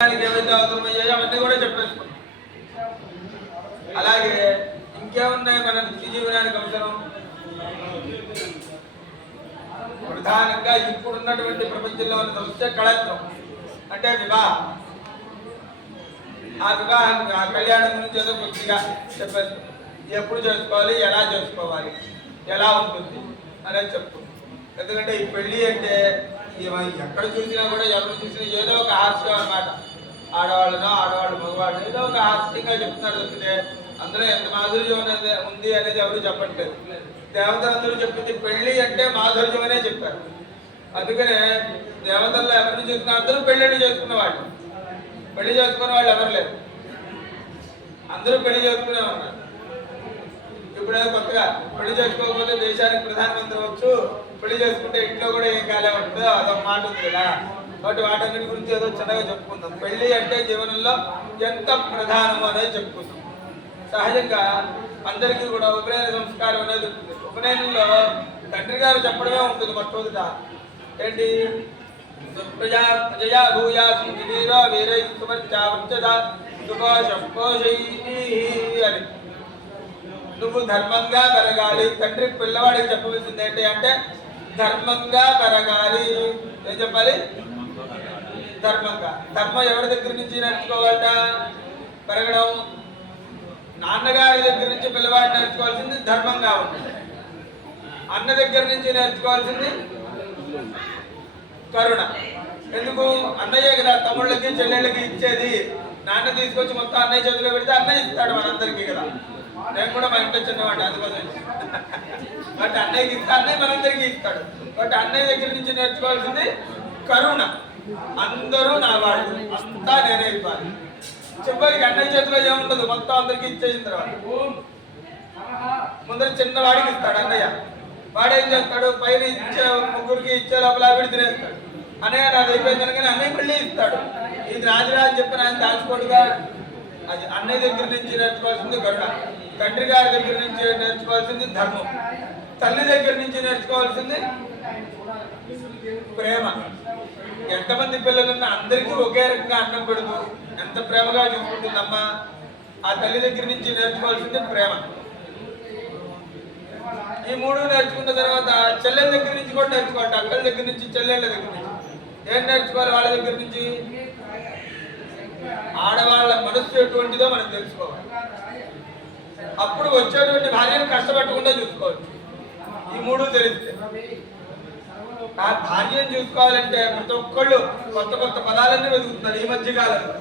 ఏవైతే అవసరమయ్యాయో అవన్నీ కూడా చెప్పేసుకున్నాం అలాగే ఇంకేమున్నాయి మన నిత్య జీవనానికి అవసరం? ప్రధానంగా ఇప్పుడున్నటువంటి ప్రపంచంలో ఉన్న సమస్య కళత్వం అంటే వివాహం. ఆ వివాహం ఆ కళ్యాణం గురించి ఏదో కొద్దిగా చెప్పేసి ఎప్పుడు చేసుకోవాలి ఎలా చేసుకోవాలి ఎలా ఉంటుంది అనేది చెప్తాం ఎందుకంటే ఈ పెళ్ళి అంటే ఎక్కడ చూసినా కూడా ఎవరు చూసినా ఏదో ఒక ఆశయం అన్నమాట. ఆడవాళ్ళనో ఆడవాళ్ళు మగవాళ్ళు ఏదో ఒక హాస్యంగా చెప్తున్నారు తప్పితే అందులో ఎంత మాధుర్యం అనేది ఉంది అనేది ఎవరు చెప్పట్లేదు. దేవతలందరూ చెప్పింది పెళ్ళి అంటే మాధుర్యం అనే చెప్పారు. అందుకనే దేవతల్లో ఎవరిని చూసినా అందరూ పెళ్ళిళ్ళు చేసుకున్న వాళ్ళు. పెళ్ళి చేసుకున్న వాళ్ళు ఎవరు లేరు. అందరూ పెళ్ళి చేసుకునే ఉన్నారు. ఇప్పుడే కొత్తగా పెళ్ళి చేసుకోకపోతే దేశానికి ప్రధానమంత్రి వచ్చు పెళ్ళి చేసుకుంటే ఇంట్లో కూడా ఏం కాలే ఉంటుందో అదొక మాట ఉంది కదా కాబట్టి వాటన్నిటి గురించి ఏదో చిన్నగా చెప్పుకుందాం. పెళ్ళి అంటే జీవనంలో ఎంత ప్రధానం అనేది చెప్పుకుందాం. సహజంగా అందరికీ కూడా ఉపనయన సంస్కారం అనేది ఉంటుంది. ఉపనయనంలో తండ్రి గారు చెప్పడమే ఉంటుంది మొట్టమొదట. ఏంటి? ప్రజా ప్రజయా భూయా సుందీర వీరై సుమర్చావర్చద అని. నువ్వు ధర్మంగా పెరగాలి. తండ్రి పిల్లవాడికి చెప్పవలసింది ఏంటి అంటే ధర్మంగా పెరగాలి. ఏం చెప్పాలి? ధర్మంగా ధర్మం ఎవరి దగ్గర నుంచి నేర్చుకోవాలట? పెరగడం. నాన్నగారి దగ్గర నుంచి పిల్లవాడు నేర్చుకోవాల్సింది ధర్మంగా ఉంటుంది అన్న దగ్గర నుంచి నేర్చుకోవాల్సింది కరుణ. ఎందుకు? అన్నయ్య కదా తమ్ముళ్ళకి చెల్లెళ్ళకి ఇచ్చేది. నాన్న తీసుకొచ్చి మొత్తం అన్నయ్య చేతిలో పెడితే అన్నయ్య ఇస్తాడు మనందరికీ కదా. నేను కూడా మా ఇంట్లో చిన్నవాడి అందుకోసం బట్ అన్నయ్యకి ఇస్తే అన్నయ్య మనందరికీ ఇస్తాడు. బట్ అన్నయ్య దగ్గర నుంచి నేర్చుకోవాల్సింది కరుణ. అందరూ నా వాళ్ళు అంతా నేనే ఇవ్వాలి. చివరికి అన్నయ్య చేతిలో ఏముండదు? మొత్తం అందరికీ ఇచ్చేసిన తర్వాత. ముందర చిన్నవాడికి ఇస్తాడు అన్నయ్య. వాడేం చేస్తాడు? పైన ఇచ్చే ముగ్గురికి ఇచ్చే లోపల ఆవిడ తినేస్తాడు. అన్నయ్య నాది అయిపోయింది కానీ అన్నయ్య మళ్ళీ ఇస్తాడు. ఇది రాజురా అని చెప్పి ఆయన దాచుకోడుగా అది అన్నయ్య దగ్గర నుంచి నేర్చుకోవాల్సింది గరుడ. తండ్రి గారి దగ్గర నుంచి నేర్చుకోవాల్సింది ధర్మం. తల్లి దగ్గర నుంచి నేర్చుకోవాల్సింది ప్రేమ. ఎంతమంది పిల్లలున్నా అందరికీ ఒకే రకంగా అన్నం పెడుతూ ఎంత ప్రేమగా చూసుకుంటుందమ్మా? ఆ తల్లి దగ్గర నుంచి నేర్చుకోవాల్సింది ప్రేమ. ఈ మూడు నేర్చుకున్న తర్వాత చెల్లెల దగ్గర నుంచి కూడా నేర్చుకోవాలి అక్కల దగ్గర నుంచి చెల్లెళ్ళ దగ్గర నుంచి. ఏం నేర్చుకోవాలి వాళ్ళ దగ్గర నుంచి? ఆడవాళ్ళ మనస్సు ఎటువంటిదో మనం తెలుసుకోవాలి. అప్పుడు వచ్చేటువంటి భార్యను కష్టపెట్టకుండా చూసుకోవచ్చు ఈ మూడు తెలిస్తే. ఆ భార్యను చూసుకోవాలంటే ప్రతి ఒక్కళ్ళు కొత్త కొత్త పదాలన్నీ వెతుకుతున్నారు ఈ మధ్య కాలంలో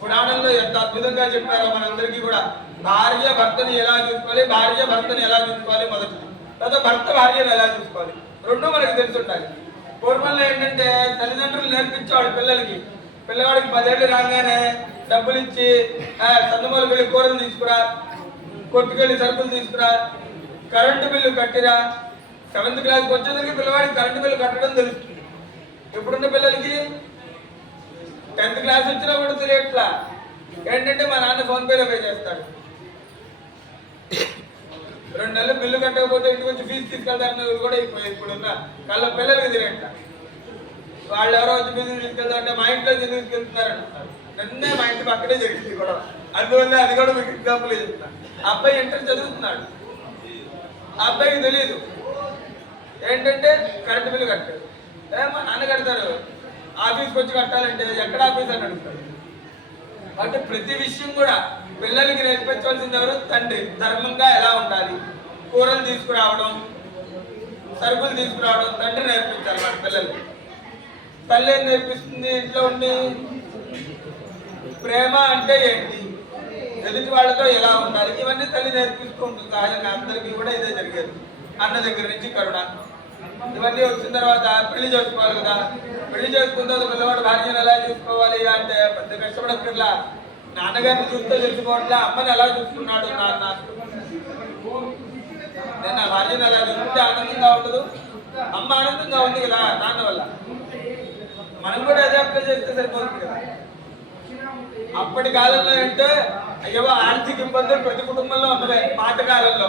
పురాణంలో ఎంత అద్భుతంగా చెప్పారో మనందరికీ కూడా. భార్య భర్తని ఎలా చూసుకోవాలి భార్య భర్తని ఎలా చూసుకోవాలి మొదటి. తర్వాత భర్త భార్యను ఎలా చూసుకోవాలి? రెండు మనకు తెలిసి ఉండాలి పూర్వంలో ఏంటంటే తల్లిదండ్రులు నేర్పించేవాడు పిల్లలకి. పిల్లవాడికి పదేళ్ళు రాగానే డబ్బులు ఇచ్చి ఆ, వెళ్ళి కూరలు తీసుకురా కొట్టుకెళ్ళి సరుకులు తీసుకురా కరెంటు బిల్లు కట్టిరా సెవెంత్ క్లాస్కి వచ్చేసరికి పిల్లవాడికి కరెంటు బిల్లు కట్టడం తెలుస్తుంది. ఇప్పుడున్న పిల్లలకి? టెన్త్ క్లాస్ వచ్చినా కూడా తెలియట్లా. ఏంటంటే మా నాన్న ఫోన్ పేలో పే చేస్తాడు. రెండు నెలలు బిల్లు కట్టకపోతే ఇంటికి వచ్చి ఫీజు తీసుకెళ్తారన్నది కూడా ఇప్పుడు ఇప్పుడున్న కళ్ళ పిల్లలకి తెలియట వాళ్ళు ఎవరో వచ్చి ఫీజు తీసుకెళ్తారంటే మా ఇంట్లో ఎందుకు నిన్నే మా ఇంటి పక్కనే జరిగింది కూడా అందువల్ల అది కూడా మీకు ఎగ్జాంపుల్ చెప్తున్నా అబ్బాయి ఇంటర్ చదువుతున్నాడు. అబ్బాయికి తెలియదు ఏంటంటే కరెంటు బిల్లు కట్టాడు ఏమో మా నాన్న కడతారు. ఆఫీస్కి వచ్చి కట్టాలంటే ఎక్కడ ఆఫీస్ అని అడుగుతాడు. అంటే ప్రతి విషయం కూడా పిల్లలకి నేర్పించవలసింది ఎవరు తండ్రి. ధర్మంగా ఎలా ఉండాలి? కూరలు తీసుకురావడం సరుకులు తీసుకురావడం తండ్రి నేర్పించాలి మన పిల్లలకి. తల్లి ఏం నేర్పిస్తుంది ఇంట్లో ఉండి? ప్రేమ అంటే ఏంటి? ఎదుటి వాళ్ళతో ఎలా ఉండాలి? ఇవన్నీ తల్లి నేర్పిస్తూ ఉంటుంది. సహజంగా అందరికీ కూడా ఇదే జరిగేది. అన్న దగ్గర నుంచి కరుణ. ఇవన్నీ వచ్చిన తర్వాత పెళ్ళి చేసుకోవాలి కదా. పెళ్ళి చేసుకున్న తర్వాత పిల్లవాడు భార్యను ఎలా చూసుకోవాలి అంటే పెద్ద కష్టపడక్కర్లా. నాన్నగారిని చూస్తే తెలుసుకోవట్లే అమ్మని ఎలా చూసుకున్నాడు నాన్న? నేను నా భార్యను ఎలా చూసుకుంటే ఆనందంగా ఉండదు? అమ్మ ఆనందంగా ఉంది కదా నాన్న వల్ల. మనం కూడా అదే అప్లై చేస్తే సరిపోతుంది కదా. అప్పటి కాలంలో అంటే అయ్యో ఆర్థిక ఇబ్బందులు ప్రతి కుటుంబంలో ఉన్నవే పాత కాలంలో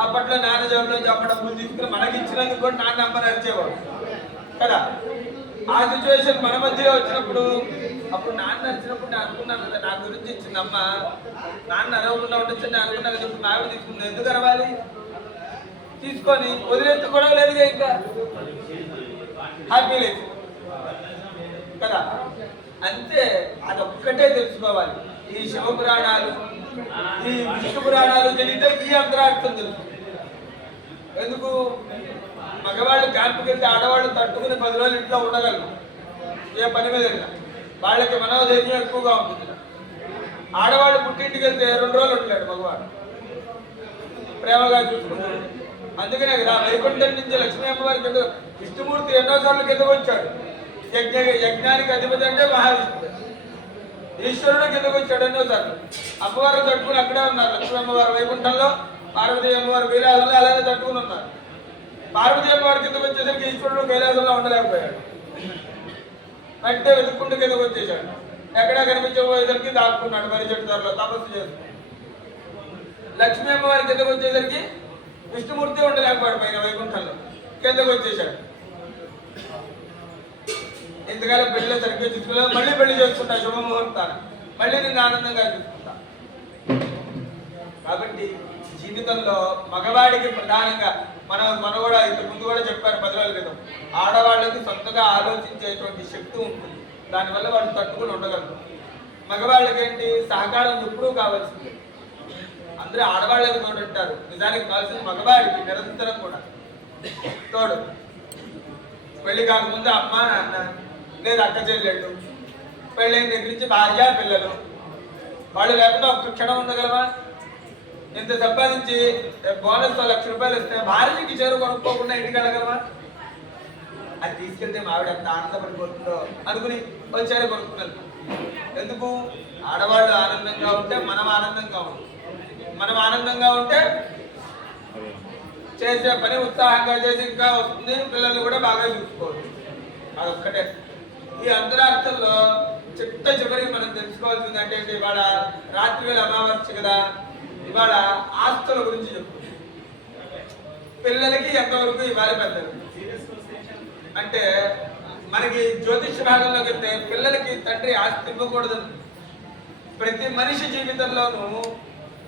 అప్పట్లో నాన్న జోబులో చెప్పడం డబ్బులు తీసుకుని మనకి ఇచ్చినందుకు కూడా నాన్న అమ్మని అరిచేవాడు. కదా? ఆ సిచ్యువేషన్ మన మధ్యలో వచ్చినప్పుడు అప్పుడు నాన్న వచ్చినప్పుడు నేను అనుకున్నాను కదా నా గురించి ఇచ్చింది అమ్మ నాన్న అరవకుండా ఉండొచ్చు నేను అనుకున్నా కదా ఇప్పుడు నావిడ తీసుకుంది. ఎందుకు అరవాలి? తీసుకొని వదిలేస్తే కూడా లేదు ఇంకా. హ్యాపీ లేదు కదా? అంతే అదొక్కటే తెలుసుకోవాలి. ఈ శివ పురాణాలు ఈ విష్ణు పురాణాలు తెలియతే ఈ అంతరార్థం తెలుసు. ఎందుకు? మగవాళ్ళు క్యాంపుకి వెళ్తే ఆడవాళ్ళు తట్టుకుని పది రోజులు ఇంట్లో ఉండగలరు. ఏ పని మీద వాళ్ళకి మనోధైర్యం ఎక్కువగా ఉంటుంది. ఆడవాళ్ళు పుట్టింటికి వెళ్తే రెండు రోజులు ఉండలేడు మగవాడు. ప్రేమగా చూసుకుంటాడు. అందుకనే కదా వైకుంఠం నుంచి లక్ష్మీ అమ్మవారి కింద విష్ణుమూర్తి ఎన్నోసార్లు కిందకు వచ్చాడు. యజ్ఞ యజ్ఞానికి అధిపతి అంటే మహావిష్ణువు. ఈశ్వరుడు కిందకు వచ్చాడు ఎన్నోసార్లు అమ్మవారు తట్టుకుని అక్కడే ఉన్నారు. లక్ష్మీ అమ్మవారు వైకుంఠంలో పార్వతీ అమ్మవారు కైలాసంలో అలాగే తట్టుకుని ఉన్నారు. పార్వతీ అమ్మవారి కిందకు వచ్చేసరికి ఈశ్వరుడు కైలాసంలో ఉండలేకపోయాడు. అంటే వెతుక్కుంటూ కిందకు వచ్చేసాడు ఎక్కడా కనిపించబోయేసరికి దాక్కున్నాడు మరి చెట్టు ధరలో తపస్సు చేసి లక్ష్మీ అమ్మవారి కిందకు వచ్చేసరికి విష్ణుమూర్తి ఉండలేకపోయాడు పైన వైకుంఠంలో. కిందకు వచ్చేసాడు ఇంతకాలం పెళ్ళిలో సరిగ్గా చూసుకోలేదు. మళ్ళీ పెళ్ళి చేసుకుంటా శుభముహూర్తాన్ని మళ్ళీ నేను ఆనందంగా చూసుకుంటా. కాబట్టి జీవితంలో మగవాడికి ప్రధానంగా మన మన కూడా ఇంతకు ముందు కూడా చెప్పారు పది రోజుల క్రితం ఆడవాళ్ళకి సొంతగా ఆలోచించేటువంటి శక్తి ఉంటుంది. దానివల్ల వాళ్ళు తట్టుకుని ఉండగలరు మగవాళ్ళకి ఏంటి? సహకారం ఎప్పుడూ కావాల్సిందే. అందరూ ఆడవాళ్ళకి తోడు అంటారు నిజానికి కావాల్సింది మగవాడికి నిరంతరం కూడా. తోడు. పెళ్ళి కాకముందు అమ్మ నాన్న లేదు అక్క చెల్లెళ్ళు. పెళ్ళైన దగ్గర నుంచి భార్య పిల్లలు. వాళ్ళు లేకుండా ఒక్క క్షణం ఉండగలవా? ఇంత సంపాదించి బోనస్ లక్ష రూపాయలు ఇస్తే భార్యకి చేరు కొనుక్కోకుండా ఇంటికి వెళ్ళగలవా? అది తీసుకెళ్తే మావిడ ఎంత ఆనందపడిపోతుందో అనుకుని వచ్చారు కొనుక్కున్నారు ఎందుకు? ఆడవాళ్ళు ఆనందంగా ఉంటే మనం ఆనందంగా ఉంటాం మనం ఆనందంగా ఉంటే చేసే పని ఉత్సాహంగా చేసి ఇంకా వస్తుంది పిల్లల్ని కూడా బాగా చూసుకోవచ్చు అదొక్కటే. ఈ అంతరార్థంలో చిట్ట చివరికి మనం తెలుసుకోవాల్సింది అంటే ఇవాళ రాత్రి వేళ అమావాస్య కదా. ఇవాళ ఆస్తుల గురించి చెప్పు. పిల్లలకి ఎంతవరకు ఇవ్వాలి పెద్దలు? అంటే మనకి జ్యోతిష భాగంలోకి వెళ్తే పిల్లలకి తండ్రి ఆస్తి ఇవ్వకూడదు. ప్రతి మనిషి జీవితంలోనూ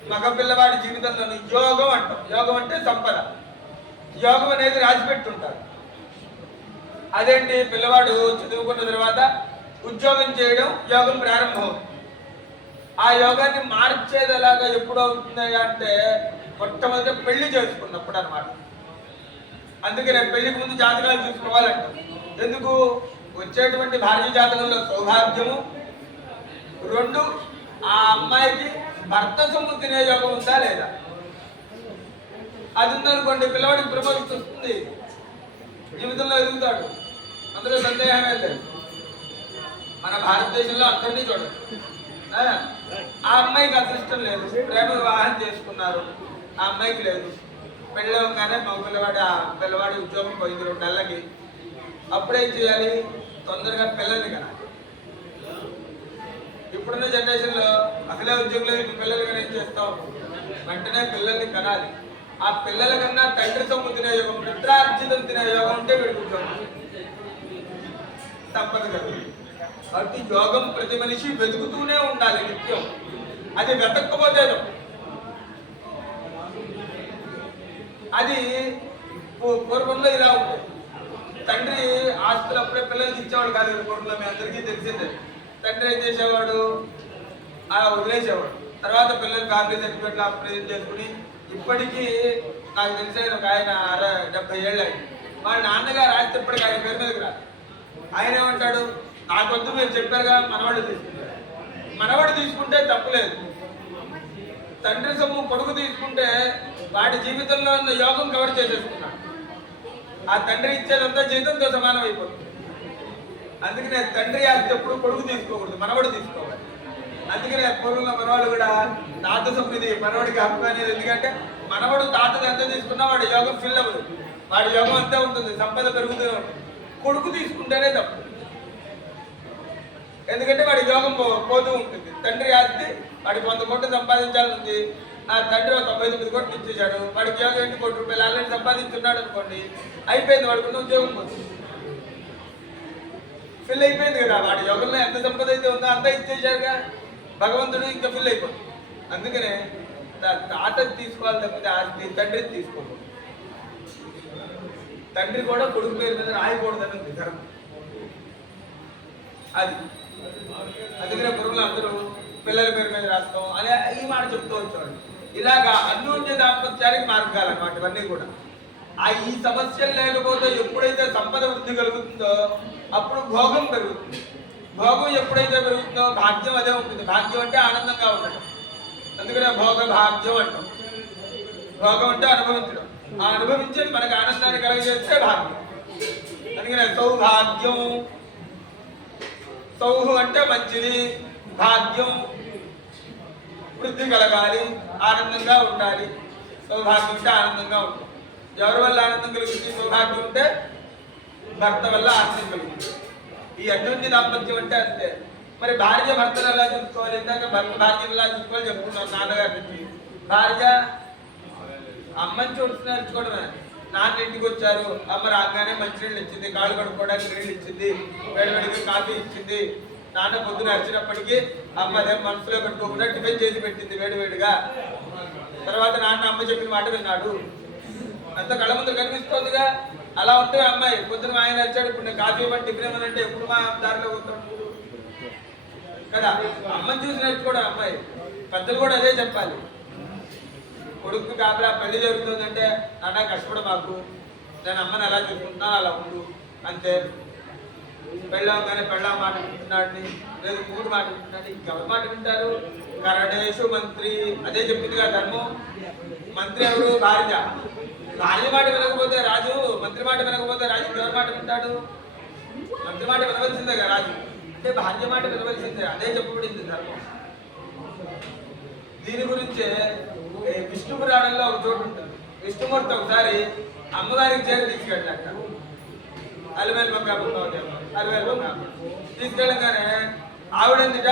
మగ పిల్లవాడి జీవితంలోనూ యోగం అంటాం. యోగం అంటే సంపద. యోగం అనేది రాసిపెట్టుంటారు అదేంటి? పిల్లవాడు చదువుకున్న తర్వాత ఉద్యోగం చేయడం యోగం ప్రారంభం. ఆ యోగాన్ని మార్చేది ఎలాగా ఎప్పుడు అవుతుంది అంటే మొట్టమొదటి పెళ్ళి చేసుకున్నప్పుడు అనమాట అందుకనే పెళ్ళికి ముందు జాతకాలు చూసుకోవాలంట. ఎందుకు? వచ్చేటువంటి భార్య జాతకంలో సౌభాగ్యము. రెండు ఆ అమ్మాయికి భర్త సొమ్ము తినే యోగం ఉందా లేదా? అది ఉందనుకోండి పిల్లవాడికి ప్రమోషన్ వస్తుంది. జీవితంలో ఎదుగుతాడు. అందులో సందేహమే లేదు మన భారతదేశంలో అందరినీ చూడండి. ఆ? అమ్మాయికి అదృష్టం లేదు. ప్రేమ వివాహం చేసుకున్నారు. ఆ అమ్మాయికి లేదు. పెళ్ళి అవగానే మగ పిల్లవాడి ఆ పిల్లవాడి ఉద్యోగం పోయింది రెండు నెలలకి. అప్పుడేం చేయాలి? తొందరగా పిల్లల్ని కదా ఇప్పుడున్న జనరేషన్లో అసలే ఉద్యోగులు పిల్లలు కానీ ఏం చేస్తాం? వెంటనే పిల్లల్ని కనాలి. ఆ పిల్లల కన్నా తండ్రి సొమ్ము తినే యోగం పుత్రార్జితం తినే యోగం ఉంటే పెట్టుకుంటాం తప్పదు కదా. కాబట్టి యోగం ప్రతి మనిషి వెతుకుతూనే ఉండాలి నిత్యం. అది వెతకపోతే అది పూ- పూర్వంలో ఇలా ఉంటుంది తండ్రి ఆస్తులు అప్పుడే పిల్లలకి ఇచ్చేవాడు కాదు పూర్వంలో మీ అందరికీ తెలిసిందే. తండ్రి ఏం చేసేవాడు? అలా వదిలేసేవాడు. తర్వాత పిల్లలు ఫ్యామిలీ సర్టిఫికెట్లు అప్డేట్ చేసుకుని ఇప్పటికీ నాకు తెలిసిన ఒక ఆయన అర డెబ్బై ఏళ్ళు అయింది. వాళ్ళ నాన్నగారు రాస్తే ఇప్పటికి ఆయన పేరు మీదకి రాదు ఆయన ఏమంటాడు? నాకొద్దు మీరు చెప్పారుగా మనవాడు తీసుకుంటారు మనవాడు తీసుకుంటే తప్పులేదు తండ్రి సొమ్ము కొడుకు తీసుకుంటే వాడి జీవితంలో ఉన్న యోగం కవర్ చేసేసుకున్నాడు. ఆ తండ్రి ఇచ్చేదంతా జీవితంతో సమానం అయిపోతుంది. అందుకనే తండ్రి ఆస్తి ఎప్పుడు కొడుకు తీసుకోకూడదు మనవడు తీసుకోకూడదు అందుకనే పూర్వంలో మనవాళ్ళు కూడా తాత సొప్పు ఇది మనవాడికి హక్కు అనేది ఎందుకంటే మనవాడు తాతది ఎంత తీసుకున్నా వాడి యోగం ఫిల్ అవ్వదు. వాడి యోగం అంతే ఉంటుంది సంపద పెరుగుతూనే ఉంటుంది. కొడుకు తీసుకుంటేనే తప్పు. ఎందుకంటే వాడి యోగం పో- పోతూ ఉంటుంది. తండ్రి ఆస్తి వాడికి వంద కోట్లు సంపాదించాలనుంది ఆ తండ్రి ఒక తొంభై తొమ్మిది కోట్లు ఇచ్చేశాడు. వాడికి యోగం ఎన్ని కోటి రూపాయలు ఆల్రెడీ సంపాదించున్నాడు అనుకోండి అయిపోయింది వాడికి ఉన్న ఉద్యోగం పోతుంది. ఫిల్ అయిపోయింది కదా వాడి యోగంలో ఎంత సంపద అయితే ఉందో అంతా ఇచ్చేసాడుగా భగవంతుడు ఇంకా ఫుల్ అయిపోతుంది అందుకనే తా- తీసుకోవాలి తప్పితే ఆస్తి తండ్రిని తీసుకోకూడదు తండ్రి కూడా కొడుకు పేరు మీద రాయకూడదని ఉంది ధర్మం అది. అందుకనే గురువులు అందరూ పిల్లల పేరు మీద రాస్తాం అనే ఈ మాట చెప్తూ వచ్చాడు ఇలాగా అన్యోన్య దాంపత్యానికి మార్గాలు అన్నమాట ఇవన్నీ కూడా. ఆ ఈ సమస్యలు లేకపోతే ఎప్పుడైతే సంపద వృద్ధి కలుగుతుందో అప్పుడు భోగం పెరుగుతుంది. భోగం ఎప్పుడైతే పెరుగుతుందో భాగ్యం అదే ఉంటుంది. భాగ్యం అంటే ఆనందంగా ఉండటం. అందుకనే భోగ భాగ్యం అంటాం. భోగం అంటే అనుభవించడం. ఆ అనుభవించేది మనకు ఆనందాన్ని కలగజేస్తే భాగ్యం. అందుకనే సౌభాగ్యం. సౌహు అంటే మంచిది. భాగ్యం వృద్ధి కలగాలి ఆనందంగా ఉండాలి. సౌభాగ్యం ఉంటే ఆనందంగా ఉంటుంది ఎవరి వల్ల ఆనందం కలుగుతుంది? సౌభాగ్యం ఉంటే భర్త వల్ల ఆనందం కలుగుతుంది. ఈ అటువంటి దాంపత్యం అంటే అంతే. మరి భార్య భర్తను ఎలా చూసుకోవాలి? ఇందాక భర్త భార్యను ఎలా చూసుకోవాలి చెప్పుకున్నాం నాన్నగారి నుంచి. భార్య అమ్మని చూసి నేర్చుకోవడమే. నాన్న ఇంటికి వచ్చారు. అమ్మ రాగానే మంచినీళ్ళు ఇచ్చింది. కాళ్ళు కడుక్కోవడానికి నీళ్ళు ఇచ్చింది. వేడివేడికి కాఫీ ఇచ్చింది. నాన్న పొద్దున వచ్చినప్పటికీ అమ్మ అదే మనసులో పెట్టుకోకుండా టిఫిన్ చేసి పెట్టింది వేడివేడిగా తర్వాత నాన్న అమ్మ చెప్పిన మాట విన్నాడు. అంత కళ్ళ ముందు కనిపిస్తోందిగా. అలా ఉంటే అమ్మాయి పొద్దున మా ఆయన వచ్చాడు ఇప్పుడు నేను కాఫీ ఇవ్వండి టిఫిన్ ఇవ్వనంటే ఎప్పుడు మా దారిలో పోతాడు? కదా అమ్మని చూసి నేర్చుకోవడం అమ్మాయి. పెద్దలు కూడా అదే చెప్పాలి. కొడుకు కాపలా పెళ్ళి జరుగుతుందంటే నాన్న కష్టపడ మాకు నేను అమ్మని ఎలా చూసుకుంటున్నాను అలా ఉండు. అంతే. పెళ్ళవగానే పెళ్ళ మాట వింటున్నాడు లేదు మూడు మాట వింటున్నాడు ఇంకెవరి మాట వింటారు? కరడేశు మంత్రి. అదే చెప్పిందిగా ధర్మం. మంత్రి ఎవరు? భార్య. రాజు మాట వినకపోతే రాజు మంత్రి మాట వినకపోతే రాజు ఎవరి మాట వింటాడు? మంత్రి మాట వినవలసిందేగా రాజు. అంటే భార్య మాట వినవలసిందే అదే చెప్పబడింది ధర్మం. దీని గురించే విష్ణు పురాణంలో ఒక చోటు ఉంటుంది. విష్ణుమూర్తి ఒకసారి అమ్మవారికి చేరి తీసుకెళ్ళాక అలివేలు మంగాపట్నం అలివేలు మంగాపట్నం తీసుకెళ్ళగానే ఆవిడందిట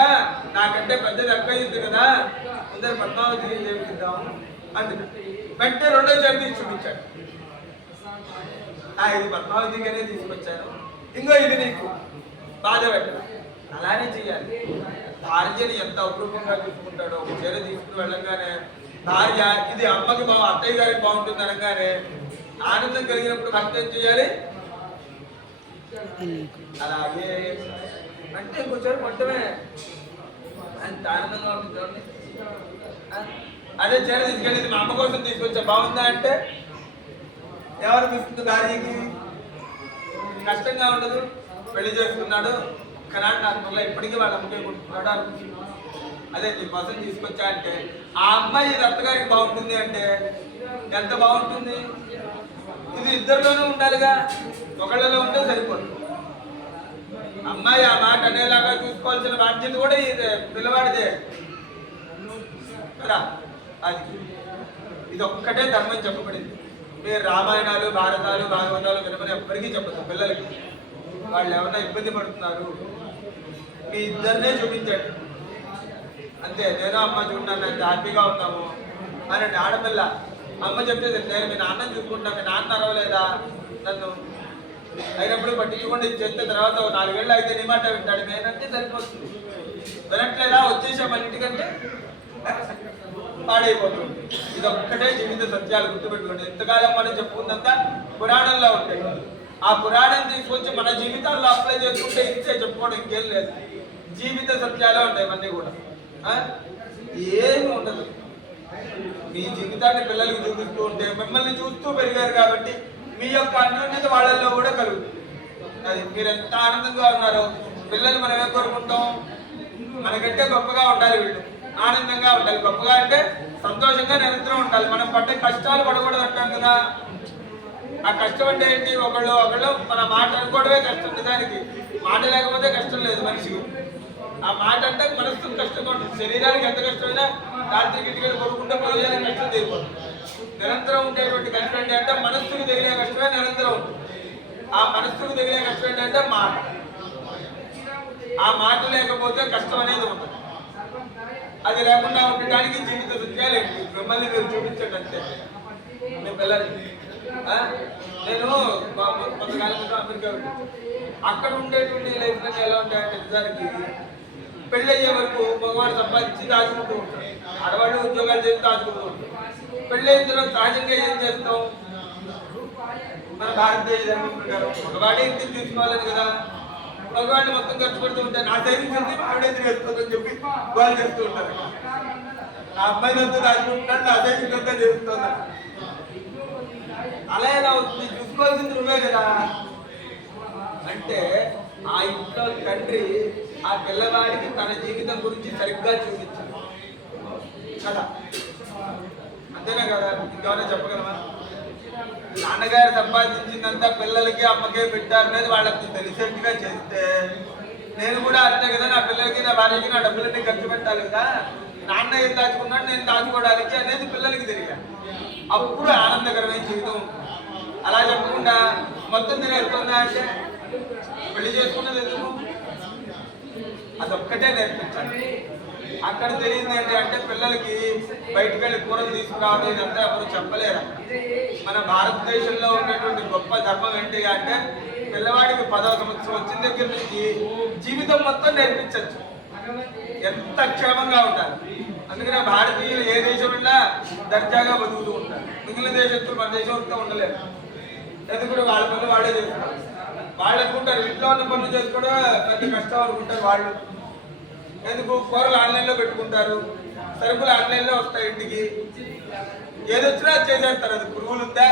నాకంటే పెద్దది అక్క అయింది కదా. అందరు పద్మావతి చేపిద్దాం అందుట వెంటనే రెండో చేతి చూపించాడు. ఇది పద్మావతిగానే తీసుకొచ్చాను ఇంకో ఇది నీకు. బాధ పెట్టడం అలానే చేయాలి భార్యని ఎంత అపురూపంగా చూసుకుంటాడో ఒక చీర తీసుకుని వెళ్ళంగానే భార్య ఇది అమ్మకి బాగు అత్తయ్య గారికి బాగుంటుంది అనగానే ఆనందం కలిగినప్పుడు భర్త చేయాలి అలాగే అంటే ఇంకోసారి మొత్తమే అంత ఆనందంగా ఉంటుంది చూడండి. అదే చీర తీసుకెళ్ళి ఇది మా అమ్మ కోసం తీసుకొచ్చా బాగుందా అంటే? ఎవరు తీసుకుంది భార్యకి? కష్టంగా ఉండదు పెళ్ళి చేసుకున్నాడు కానీ నాకు ఇప్పటికీ వాళ్ళ అమ్మకే కొట్టుకున్నాడు అనుకుంటున్నాడు అదే నీ కోసం తీసుకొచ్చా అంటే ఆ అమ్మాయి ఇది అత్తగారికి బాగుంటుంది అంటే ఎంత బాగుంటుంది? ఇది ఇద్దరిలోనూ ఉండాలిగా ఒకళ్ళలో ఉంటే సరిపోదు. అమ్మాయి ఆ మాట అనేలాగా చూసుకోవాల్సిన బాధ్యత కూడా ఇది పిల్లవాడిదే. కదా? అది. ఇది ఒక్కటే ధర్మం చెప్పబడింది. మీరు రామాయణాలు భారతాలు భాగవతాలు వినమని ఎప్పటికీ చెప్పదు పిల్లలకి. వాళ్ళు ఏమన్నా ఇబ్బంది పడుతున్నారు? మీ ఇద్దరినే చూపించండి. అంతే నేను అమ్మ చూడడానికి హ్యాపీగా ఉన్నాము అని ఆడపిల్ల. అమ్మ చెప్తే నేను మీ నాన్న చూసుకుంటా మీ నాన్న అరవలేదా నన్ను అయినప్పుడు పట్టించుకోండి చెప్తే తర్వాత నాలుగేళ్ళు అయితే నీ మాట వింటాడు. నేనంటే సరిపోతుంది. వినట్లేదా? వచ్చేసా మన ఇంటికంటే. పాడైపోతుంది. ఇది ఒక్కటే జీవిత సత్యాలు గుర్తుపెట్టుకోండి. ఎంతకాలం మనం చెప్పుకుందంతా పురాణంలో ఉంటాయి. ఆ పురాణం తీసుకొచ్చి మన జీవితాల్లో అప్లై చేసుకుంటే ఇంతే చెప్పుకోవడం ఇంకేం లేదు. జీవిత సత్యాలే ఉంటాయి ఇవన్నీ కూడా. ఏమి ఉండదు. మీ జీవితాన్ని పిల్లలకు చూపిస్తూ ఉంటే మిమ్మల్ని చూస్తూ పెరిగారు కాబట్టి మీ యొక్క అన్యోన్యత వాళ్ళల్లో కూడా కలుగుతుంది. అది మీరు ఎంత ఆనందంగా ఉన్నారో పిల్లలు మనం ఏం కోరుకుంటాం. మనకంటే గొప్పగా ఉండాలి వీళ్ళు. ఆనందంగా ఉండాలి. గొప్పగా అంటే సంతోషంగా నిరంతరం ఉండాలి. మనం పట్టే కష్టాలు పడకూడదు అంటాం కదా. ఆ కష్టం అంటే ఏంటి? ఒకళ్ళు ఒకళ్ళు మన మాట అనుకోవడమే కష్టం నిజానికి. మాట లేకపోతే కష్టం లేదు మనిషికి. ఆ మాట అంటే మనసుకు కష్టంగా ఉంటుంది. శరీరానికి ఎంత కష్టమైనా రాత్రి గిట్టుకెళ్ళి కొడుకుంటే పోయేది కష్టం తీరిపోతుంది నిరంతరం ఉండేటువంటి కష్టం ఏంటి అంటే మనస్సుకు తగిలే కష్టమే నిరంతరం ఉంటుంది. ఆ మనస్సుకు తగిలే కష్టం ఏంటంటే మాట. ఆ మాట లేకపోతే కష్టం అనేది ఉంటుంది అది లేకుండా ఉండటానికి జీవిత సత్యాలు మిమ్మల్ని మీరు చూపించండి అంతే మీ పిల్లలకి నేను కొంతకాలం క్రితం అమెరికా అక్కడ ఉండేటువంటి లైఫ్ ఎలా ఉంటాయంటే నిజానికి పెళ్ళి అయ్యే వరకు మగవాడు సంపాదించి దాచుకుంటూ ఉంటాడు. ఆడవాళ్ళు ఉద్యోగాలు చేసి దాచుకుంటూ ఉంటారు. పెళ్ళి అయిన తర్వాత సహజంగా ఏం చేస్తాం? మన భారతదేశ ధర్మం ప్రకారం మగవాడే తీసుకోవాలని కదా. మగవాళ్ళు మొత్తం ఖర్చు పెడుతూ ఉంటారు. నా సేవింగ్స్ అంతే ఆవిడే వేసుకోదని చెప్పి వాళ్ళు చేస్తూ ఉంటారు. ఆ అమ్మాయిని దాచుకుంటున్నాడు నా సేవింగ్స్ అంతా చేస్తున్నారు అలా ఎలా అవుతుంది? చూసుకోవాల్సింది నువ్వే కదా. అంటే ఆ ఇంట్లో తండ్రి ఆ పిల్లవాడికి తన జీవితం గురించి సరిగ్గా చూపించాడు కదా? అంతేనా కదా? ఇంకేమైనా చెప్పగలమా నాన్నగారు సంపాదించిందంతా పిల్లలకి అమ్మకే పెట్టారనేది వాళ్ళకి తెలిసేట్టుగా చేస్తే నేను కూడా అంతే కదా నా పిల్లలకి నా భార్యకి నా డబ్బులన్నీ ఖర్చు పెట్టాలి కదా. నాన్న ఏం దాచుకున్నాడు నేను దాచుకోవడానికి అనేది పిల్లలకి తెలియాలి. అప్పుడు ఆనందకరమైన జీవితం అలా చెప్పకుండా మొత్తం తినేస్తుందా అంటే పెళ్ళి చేసుకున్నది ఎందుకు? అదొక్కటే నేర్పించాలి. అక్కడ తెలియదు ఏంటి అంటే పిల్లలకి బయటికి వెళ్ళి కూరలు తీసుకురావడం ఇదంతా ఎవరు చెప్పలేరు? మన భారతదేశంలో ఉన్నటువంటి గొప్ప ధర్మం ఏంటి అంటే పిల్లవాడికి పదవ సంవత్సరం వచ్చిన దగ్గర నుంచి జీవితం మొత్తం నేర్పించవచ్చు ఎంత క్షేమంగా ఉండాలి. అందుకనే భారతీయులు ఏ దేశం ఉన్నా దర్జాగా బతుకుతూ ఉంటారు. మిగిలిన దేశస్తులు మన దేశం వస్తే ఉండలేరు ఎందుకంటే వాళ్ళ పనులు వాళ్ళే చేస్తారు. వాళ్ళు అనుకుంటారు ఇంట్లో ఉన్న పనులు చేసుకోవడం పెద్ద కష్టం అనుకుంటారు వాళ్ళు. ఎందుకు కూరలు ఆన్లైన్లో పెట్టుకుంటారు? సరుకులు ఆన్లైన్లో వస్తాయి ఇంటికి. ఏది వచ్చినా అది చేసేస్తారు. అది పురుగులు ఉందా?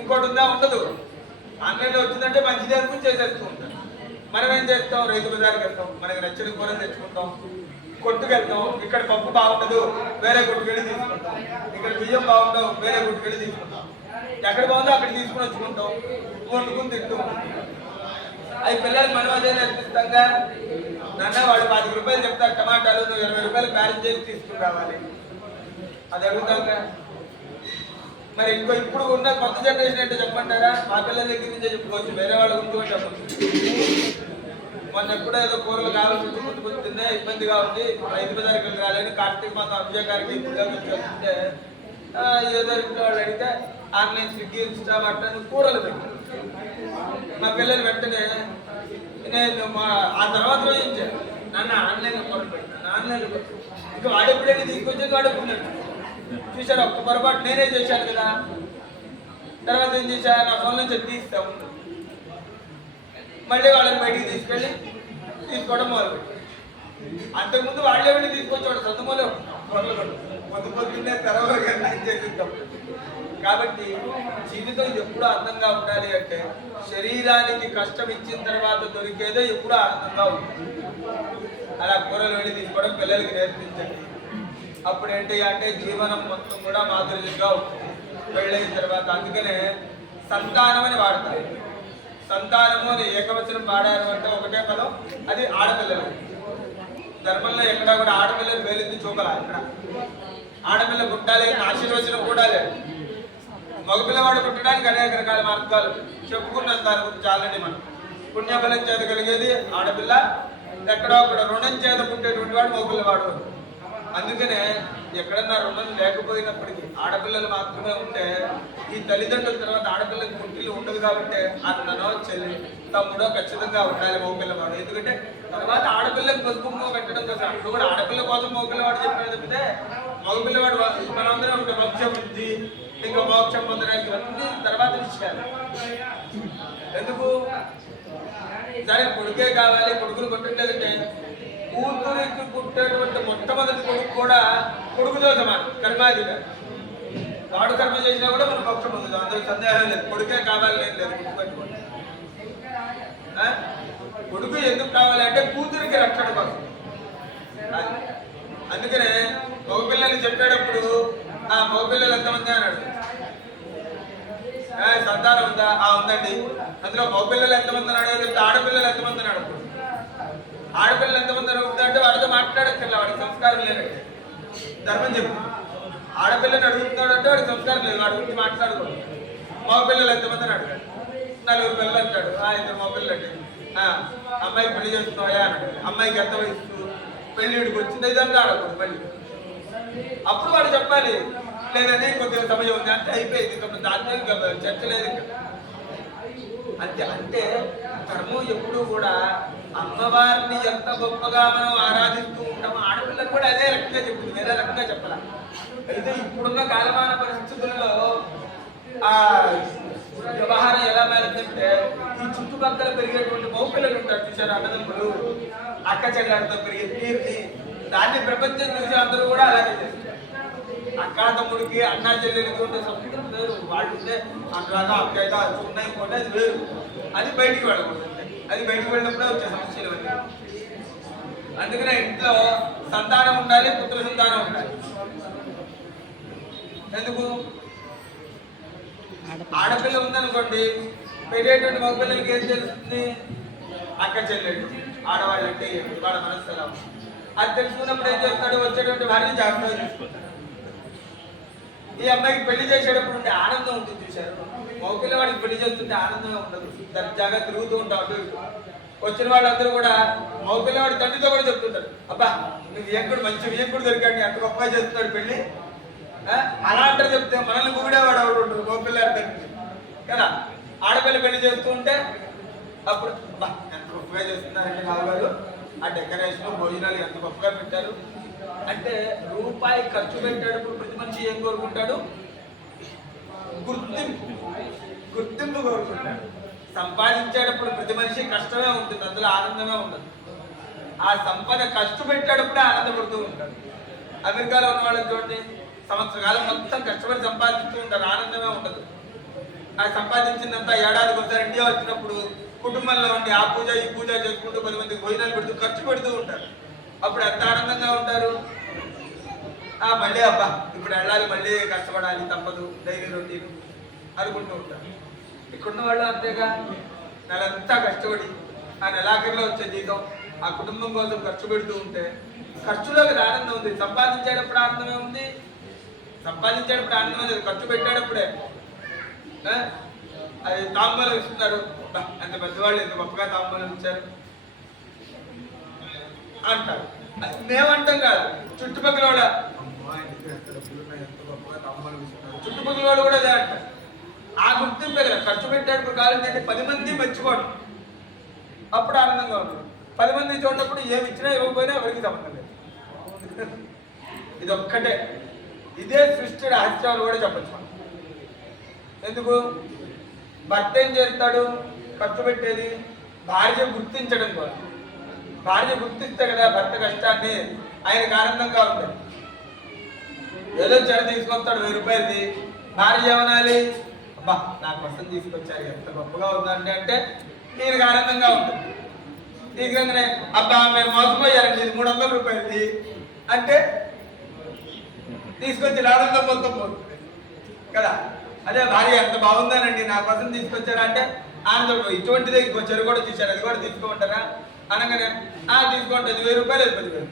ఇంకోటి ఉందా? ఉండదు. ఆన్లైన్లో వచ్చిందంటే మంచిది అనుకుని చేసేస్తూ ఉంటారు. మనం ఏం చేస్తాం? రైతు బజార్కి వెళ్తాం. మనకి నచ్చిన కూరలు తెచ్చుకుంటాం. కొట్టుకెళ్తాం ఇక్కడ పప్పు బాగుండదు. వేరే కొట్టుకెళ్ళి తీసుకుంటాం. ఇక్కడ బియ్యం బాగుండవు. వేరే కొట్టుకెళ్ళి తీసుకుంటాం. ఎక్కడ బాగుందో అక్కడ తీసుకుని వచ్చుకుంటాం. వండుకుని తింటూ అవి పిల్లలకి మనం అదే నేర్పిస్తాం నాన్న వాడు పాతిక రూపాయలు చెప్తారు టమాటాలు నువ్వు ఇరవై రూపాయలు బ్యాలెన్స్ చేసి తీసుకుని రావాలి. అది అడుగుతాంగా మరి ఇంకో ఇప్పుడు ఉన్న కొత్త జనరేషన్ ఏంటో చెప్పంటారా మా పిల్లల దగ్గర నుంచే చెప్పుకోవచ్చు వేరే వాళ్ళ గురించి చెప్పచ్చు. మొన్న ఎప్పుడో ఏదో కూరలు కావాల్సి పుట్టుకొచ్చిందే ఇబ్బందిగా ఉంది. రైతు బజార్కి వెళ్ళి కార్తీక మాసం అభిషేకానికి ఉద్యోగం వస్తుంటే ఏదో ఇంట్లో వాళ్ళు అడిగితే ఆన్లైన్ స్విగ్గీ ఇన్స్టా కూరలు పెట్టారు. మా పిల్లలు వెంటనే నేను మా ఆ తర్వాత రోజు ఇచ్చాను నన్ను ఆన్లైన్ కూరలు పెట్టాను ఆన్లైన్ ఇంకా వాడెప్పుడైనా తీసుకొచ్చేది వాడెప్పుడున్నట్టు చూశారు ఒక్క పొరపాటు నేనే చేశాను కదా. తర్వాత ఏం చేశా? నా ఫోన్ నుంచి తీస్తా మళ్ళీ వాళ్ళని బయటికి తీసుకెళ్ళి తీసుకోవడం మొదలు అంతకుముందు వాళ్ళే వెళ్ళి తీసుకొచ్చేవాడు సొంతమూలో పొరలు పొద్దు పొద్దున్నే తెరవగా చేసిద్దాం? కాబట్టి జీవితం ఎప్పుడు అందంగా ఉండాలి అంటే శరీరానికి కష్టం ఇచ్చిన తర్వాత దొరికేదో ఎప్పుడు ఆనందంగా ఉంటుంది. అలా కూరలు వెళ్ళి తీసుకోవడం పిల్లలకి నేర్పించండి. అప్పుడు ఏంటి అంటే జీవనం మొత్తం కూడా మాధుర్యంగా ఉంటుంది. పెళ్ళైన తర్వాత అందుకనే సంతానం అని వాడతారు. సంతానము అని ఏకవచనం వాడారు అంటే ఒకటే పదం అది ఆడపిల్లలు. ధర్మంలో ఎక్కడా కూడా ఆడపిల్లలు వేలెత్తి చూపలా ఇక్కడ. ఆడపిల్ల గుట్టాలి ఆశీర్వచనం కూడా లేదు. మగపిల్లవాడు పుట్టడానికి అనేక రకాల మార్గాలు చెప్పుకున్నంత దాని గురించి మనం. పుణ్యబలం చేత కలిగేది ఆడపిల్ల ఎక్కడో అక్కడ రుణం చేత పుట్టేటువంటి వాడు మగపిల్లవాడు. అందుకనే ఎక్కడన్నా రుణం లేకపోయినప్పటికీ ఆడపిల్లలు మాత్రమే ఉంటే ఈ తల్లిదండ్రుల తర్వాత ఆడపిల్లకి పుట్టిల్లు ఉండదు కాబట్టి అన్ననో చెల్లి తమ్ముడో ఖచ్చితంగా ఉండాలి మగపిల్లవాడు. ఎందుకంటే తర్వాత ఆడపిల్లకి పసుపు పెట్టడం కోసం అప్పుడు కూడా ఆడపిల్ల కోసం మగపిల్లవాడు చెప్పిన తప్పితే మగపిల్లవాడు మనందరం ఒక వంశం ఉంది ఇంకా మోక్షం పొందడానికి ఇవన్నీ తర్వాత విషయాలు ఎందుకు? సరే కొడుకే కావాలి కొడుకులు కొట్టట్లేదంటే కూతురికి పుట్టినటువంటి మొట్టమొదటి కొడుకు కూడా కొడుకుతో సమానం కర్మాధికారి వాడు కర్మ చేసినా కూడా మనం మోక్షం పొందుతాం. అందులో సందేహం లేదు. కొడుకే కావాలి లేదు లేదు. గుర్తుపెట్టుకోండి. కొడుకు ఎందుకు కావాలి అంటే కూతురికి రక్షణ కోసం. అందుకనే అందుకనే మగపిల్లల్ని చెప్పేటప్పుడు మగపిల్లలు ఎంతమంది అన్నాడు సంతానం ఉందా? ఆ ఉందండి. అందులో మగపిల్లలు ఎంతమంది అన్నాడు చెప్తే ఆడపిల్లలు ఎంతమంది అన్నాడు ఆడపిల్లలు ఎంతమంది అడుగుతా వాడితో మాట్లాడక్కర్లే వాడికి సంస్కారం లేదంటే ధర్మం చెప్పు. ఆడపిల్లని అడుగుతున్నాడు అంటే వాడికి సంస్కారం లేదు వాడి గురించి మాట్లాడకూడదు మగపిల్లలు ఎంతమంది అని అడిగాడు నలుగురు పిల్లలు అంటాడు. ఇద్దరు మగపిల్లలు అంటే ఆ, అమ్మాయికి పెళ్ళి చేస్తున్నాయా అన్నాడు అమ్మాయికి ఎంత వయసు పెళ్ళి వచ్చింది? ఇదంతా ఆడకూడదు మళ్ళీ. అప్పుడు వాడు చెప్పాలి లేదని కొద్దిగా సమయం ఉంది. అంటే అయిపోయింది ఇంకా దాంట్లో ఇంకా చర్చ లేదు ఇంకా. అంతే అంటే ధర్మం ఎప్పుడు కూడా అమ్మవారిని ఎంత గొప్పగా మనం ఆరాధిస్తూ ఉంటామో ఆడపిల్లలు కూడా అదే రకంగా చెప్తుంది వేరే రకంగా చెప్పాల. అయితే ఇప్పుడున్న కాలమాన పరిస్థితుల్లో ఆ వ్యవహారం ఎలా మారిందంటే ఈ చుట్టుపక్కల పెరిగేటువంటి మౌపిల్లలు ఉంటారు చూసారు అన్నదమ్ములు? అక్క చెల్లెలతో పెరిగే తీరుని దాన్ని ప్రపంచం చూసి అందరూ కూడా అలాగే చేస్తారు. అక్క తమ్ముడికి అన్నా చెల్లెలకి ఉండే సంస్కృతం వేరు. వాళ్ళు ఉంటే అనురాగ అప్యాయత ఉన్నాయి కొన్ని అది వేరు. అది బయటికి వెళ్ళకూడదు అది బయటికి వెళ్ళినప్పుడే వచ్చే సమస్యలు అన్నీ. అందుకనే ఇంట్లో సంతానం ఉండాలి పుత్ర సంతానం ఉండాలి. ఎందుకు? ఆడపిల్ల ఉందనుకోండి పెరిగేటువంటి మగపిల్లలకి ఏం తెలుస్తుంది? అక్క చెల్లెడు ఆడవాళ్ళు అంటే వాళ్ళ మనసు ఎలా ఉంటుంది? అది తెలుసుకున్నప్పుడు ఏం చేస్తాడు? వచ్చేటువంటి భార్య జాగ్రత్తగా ఈ అమ్మాయికి పెళ్ళి చేసేటప్పుడు ఉండే ఆనందం ఉంటుంది చూశారు? మౌకిల వాడికి పెళ్ళి చేస్తుంటే ఆనందమే ఉండదు. దర్జాగా తిరుగుతూ ఉంటాడు వచ్చిన వాళ్ళందరూ కూడా మగపిల్లవాడి తండ్రితో కూడా చెప్తుంటారు. అబ్బా నువ్వు వియంకుడు మంచి వియంకుడు దొరికాడు అంత గొప్పగా చేస్తున్నాడు పెళ్ళి. అలా అంటారు చెప్తే మనల్ని గుబిడేవాడు ఎవడు ఉండడు మగపిల్లాడి తండ్రి. కదా ఆడపిల్ల పెళ్ళి చేస్తూ ఉంటే అప్పుడు అబ్బా ఎంత గొప్పగా చేస్తున్నారంటే నాలుగు ఆ డెకరేషన్ భోజనాలు ఎంత గొప్పగా పెట్టారు? అంటే రూపాయి ఖర్చు పెట్టేటప్పుడు ప్రతి మనిషి ఏం కోరుకుంటాడు? గుర్తింపు. గుర్తింపు కోరుకుంటాడు. సంపాదించేటప్పుడు ప్రతి మనిషి కష్టమే ఉంటుంది అందులో ఆనందమే ఉండదు. ఆ సంపద కష్టపెట్టేటప్పుడే ఆనందపడుతూ ఉంటాడు. అమెరికాలో ఉన్న వాళ్ళకి చూడండి సంవత్సర కాలం మొత్తం కష్టపడి సంపాదిస్తూ ఉంటారు ఆనందమే ఉండదు. ఆ సంపాదించిందంతా ఏడాదికి ఒకసారి ఇండియా వచ్చినప్పుడు కుటుంబంలో ఉండి ఆ పూజ ఈ పూజ చేసుకుంటూ పది మందికి భోజనాలు పెడుతూ ఖర్చు పెడుతూ ఉంటారు. అప్పుడు ఎంత ఆనందంగా ఉంటారు? ఆ మళ్ళీ అబ్బా ఇప్పుడు వెళ్ళాలి మళ్ళీ కష్టపడాలి తప్పదు డైలీ రొటీన్ అనుకుంటూ ఉంటారు. ఇక్కడున్న వాళ్ళు అంతేగా నెలంతా కష్టపడి ఆ నెలాఖరిలో వచ్చే జీతం ఆ కుటుంబం కోసం ఖర్చు పెడుతూ ఉంటే ఖర్చులోకి ఆనందం ఉంది. సంపాదించేటప్పుడు ఆనందమే ఉంది. సంపాదించేటప్పుడు ఆనందం లేదు. ఖర్చు పెట్టేటప్పుడే. అది తాంబూలం ఇస్తున్నారు. అంత పెద్దవాళ్ళు ఎంత గొప్పగా తాంబూలం ఇచ్చారు? అంటారు. అది మేమంటాం కాదు. చుట్టుపక్కల కూడా. చుట్టుపక్కల వాళ్ళు కూడా అదే అంటారు. ఆ గుర్తింపే కదా. ఖర్చు పెట్టేటప్పుడు కాలేదంటే పది మంది మెచ్చుకోవడం అప్పుడు ఆనందంగా ఉంటుంది. పది మంది చూడటప్పుడు ఏమి ఇచ్చినా ఇవ్వకపోయినా ఎవరికి సంబంధం లేదు. ఇది ఒక్కటే ఇదే సృష్టి రహస్యాలు కూడా చెప్పచ్చు. ఎందుకు? భర్త ఏం చేస్తాడు? ఖర్చు పెట్టేది? భార్య గుర్తించడం కోసం. భార్య గుర్తిస్తే కదా భర్త కష్టాన్ని ఆయనకు ఆనందంగా ఉంటుంది. ఏదో చెడ తీసుకొస్తాడు వెయ్యి రూపాయలది. భార్య ఏమనాలి? అబ్బా నా కోసం తీసుకొచ్చారు ఎంత గొప్పగా ఉందంటే అంటే దీనికి ఆనందంగా ఉంటుంది. తీసుకునే అబ్బా మీరు మోసపోయారండి ఇది మూడు వందల రూపాయలది అంటే తీసుకొచ్చి ఆనందం మొత్తం పోతుంది కదా? అదే భార్య ఎంత బాగుందానండి నా కోసం తీసుకొచ్చారా అంటే ఆనందం ఇటువంటిదే ఇంకో చెరు కూడా తీశారు అది కూడా తీసుకోమంటారా? అనగానే ఆ తీసుకోండి అది వెయ్యి రూపాయలు పదివేలు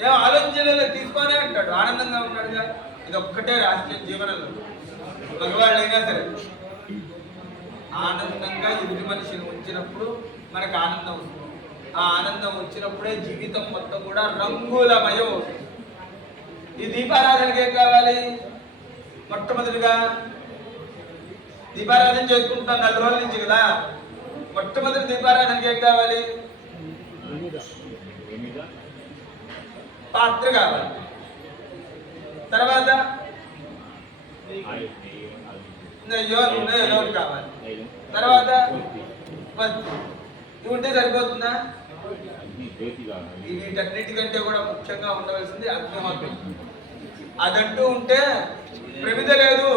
ఏం ఆలోచించలేదు తీసుకోనే అంటాడు. ఆనందంగా ఉన్నాడుగా ఇది ఒక్కటే రాష్ట్రీయ జీవనంలో. మగవాళ్ళు అయినా సరే ఆనందంగా ఎదుటి మనిషిని ఉంచినప్పుడు మనకు ఆనందం వస్తుంది. ఆ ఆనందం వచ్చినప్పుడే జీవితం మొత్తం కూడా రంగులమయం ఈ దీపారాధనకి ఏం కావాలి? మొట్టమొదటిగా దీపారాధన చేసుకుంటున్నాం నాలుగు రోజుల నుంచి కదా. మొట్టమొదటి దీపారాధనకి ఏం కావాలి. పాత్ర కావాలి. తర్వాత నెయ్యో నూనె ఒకటి కావాలి. తర్వాత ఇవి ఉంటే సరిపోతుందా? వీటన్నిటికంటే కూడా ముఖ్యంగా ఉండవలసింది అగ్నిహోత్రం అదంటూ ఉంటే ప్రమిద లేదు.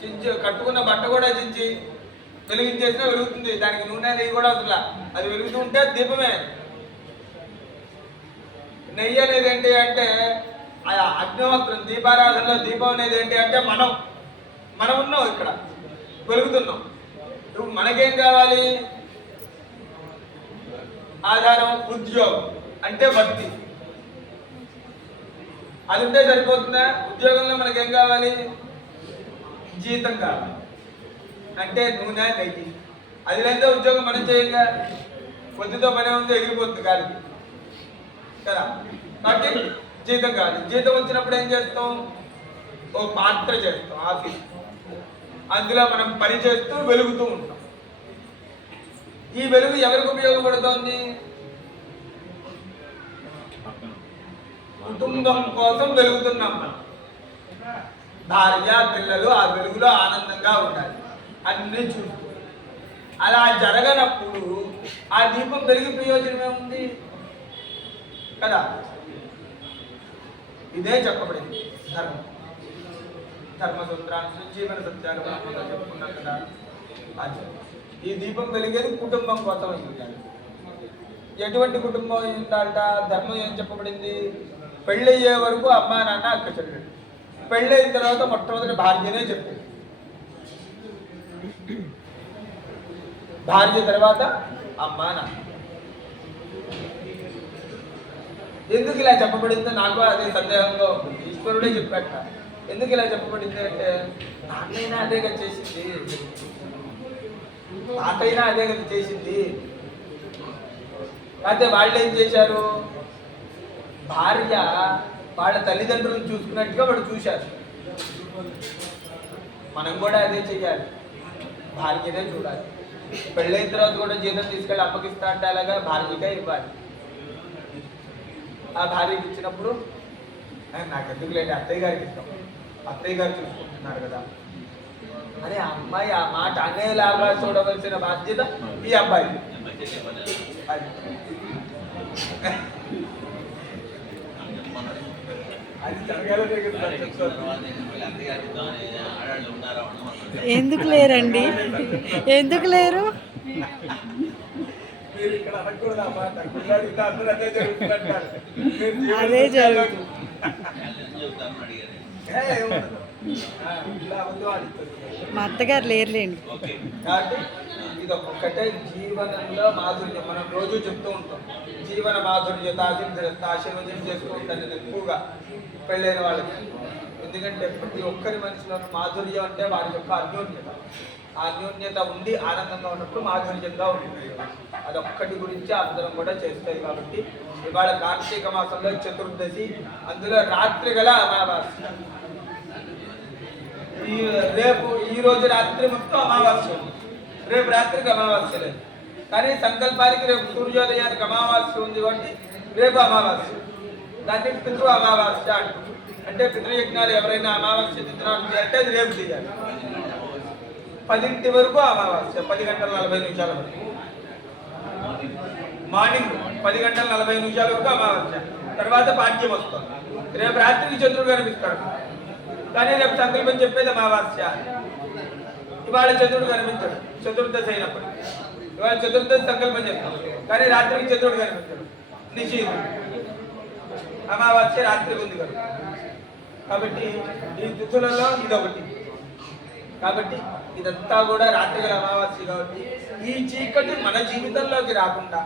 చించి కట్టుకున్న బట్ట కూడా చించి వెలిగించేసినా వెలుగుతుంది. దానికి నూనె నెయ్యి కూడా అసలు అది వెలుగుతూ ఉంటే దీపమే. నెయ్యి అనేది ఏంటి అంటే ఆ అగ్నిహోత్రం దీపారాధనలో దీపం అనేది ఏంటి అంటే మనం మనం ఉన్నాం ఇక్కడ వెలుగుతున్నాం. ఇప్పుడు మనకేం కావాలి? ఆధారం ఉద్యోగం అంటే భక్తి. అది ఉంటే సరిపోతుందా? ఉద్యోగంలో మనకేం కావాలి? జీతం కావాలి. అంటే నూనె నెయ్యి అది లేదా ఉద్యోగం మనం చేయంగా? కొద్దితో పనే ఉంది ఎగిరిపోతుంది కాదు కదా? కాబట్టి జీతం కాదు జీతం వచ్చినప్పుడు ఏం చేస్తాం? ఓ పాత్ర చేస్తాం ఆఫీస్. అందులో మనం పని చేస్తూ వెలుగుతూ ఉంటాం. ఈ వెలుగు ఎవరికి ఉపయోగపడుతోంది? కుటుంబం కోసం వెలుగుతున్నాం మనం. భార్య పిల్లలు ఆ వెలుగులో ఆనందంగా ఉండాలి. అన్నీ చూస్తూ అలా జరగనప్పుడు ఆ దీపం వెలిగి ప్రయోజనం ఏముంది కదా? ఇదే చెప్పబడింది. ధర్మం. ధర్మసూత్రాన్ని జీవన సత్యాలు మనం చెప్పుకున్నాం కదా. అది. ఈ దీపం వెలిగేది కుటుంబం కోసం వెలుగుతాడు ఎటువంటి కుటుంబం అయి ఉండాలట? ధర్మం ఏం చెప్పబడింది? పెళ్ళయ్యే వరకు అమ్మా నాన్న అక్క చెల్లెడు పెళ్ళయిన తర్వాత మొట్టమొదటి భార్యనే చెప్పింది. భార్య తర్వాత అమ్మా నాన్న. ఎందుకు ఇలా చెప్పబడిందో నాకు అదే సందేహంగా ఉంది. ఈశ్వరుడే చెప్పాట. ఎందుకు ఇలా చెప్పబడింది అంటే నాన్నైనా అదే కదా చేసింది. తాతైనా అదే కదా చేసింది. అయితే వాళ్ళు ఏం చేశారు? భార్య వాళ్ళ తల్లిదండ్రులను చూసుకున్నట్టుగా వాడు చూశారు మనం కూడా అదే చెయ్యాలి. భార్యనే చూడాలి. పెళ్ళైన తర్వాత కూడా జీతం తీసుకెళ్ళి అప్పగిస్తా అంటే అలాగా భార్యగా ఇవ్వాలి. ఆ భార్యకి ఇచ్చినప్పుడు నాకు ఎందుకు లేండి అత్తయ్య గారికి ఇస్తాం. అత్తయ్య గారు చూసుకుంటున్నారు కదా. అని అమ్మాయి ఆ మాట అనేలాగా చూడవలసిన బాధ్యత ఈ అబ్బాయి అది అది జరగాలనే కదా చెప్తాను. ఎందుకు లేరండి? ఎందుకు లేరు? అదే జరుగుతుంది. ఇలా మా అత్తగారు లేరులేండి. కాబట్టి ఇది ఒక్కటే జీవనంలో మాధుర్యం. మనం రోజు చెప్తూ ఉంటాం. జీవన మాధుర్యత ఆశీర్వదిస్తా ఆశీర్వదం చేస్తూ ఉంటాను ఎక్కువగా పెళ్ళైన వాళ్ళకి. ఎందుకంటే ప్రతి ఒక్కరి మనిషిలో మాధుర్యం అంటే వారి యొక్క అన్యోన్యత. అన్యోన్యత ఉండి ఆనందంగా ఉన్నప్పుడు మాధుర్యంగా ఉంటుంది. అదొక్కటి గురించి అందరం కూడా చేస్తాయి కాబట్టి ఇవాళ కార్తీక మాసంలో చతుర్దశి అందులో రాత్రి గల అమావాస్య. ఈ రేపు ఈ రోజు రాత్రి మొత్తం అమావాస్య. ఉంది. రేపు రాత్రికి అమావాస్య లేదు. కానీ సంకల్పానికి రేపు సూర్యోదయానికి అమావాస్య ఉంది కాబట్టి రేపు అమావాస్య. దాన్ని పితృ అమావాస్య అంటే పితృయజ్ఞాలు ఎవరైనా అమావాస్య తిథినాలు చేయాలంటే అది రేపు చేయాలి. పదింటి వరకు అమావాస్య పది గంటల నలభై నిమిషాల వరకు. మార్నింగ్ పది గంటల నలభై నిమిషాల వరకు అమావాస్య. తర్వాత పాఠ్యం వస్తుంది. రేపు రాత్రికి చంద్రుడు కనిపిస్తాడు. కానీ రేపు సంకల్పం చెప్పేది అమావాస్య. ఇవాళ చంద్రుడు కనిపించాడు. చతుర్దశ అయినప్పుడు. ఇవాళ చతుర్దశి సంకల్పం చెప్తాం. కానీ రాత్రికి చంద్రుడు కనిపించాడు. నిషేధం అమావాస్య రాత్రి ఉంది కదా. కాబట్టి ఈ తిథులలో ఇదొకటి. కాబట్టి ఇదంతా కూడా రాత్రి అమావాస్య కాబట్టి ఈ చీకటి మన జీవితంలోకి రాకుండా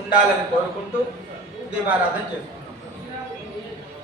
ఉండాలని కోరుకుంటూ దీపారాధన చేస్తాం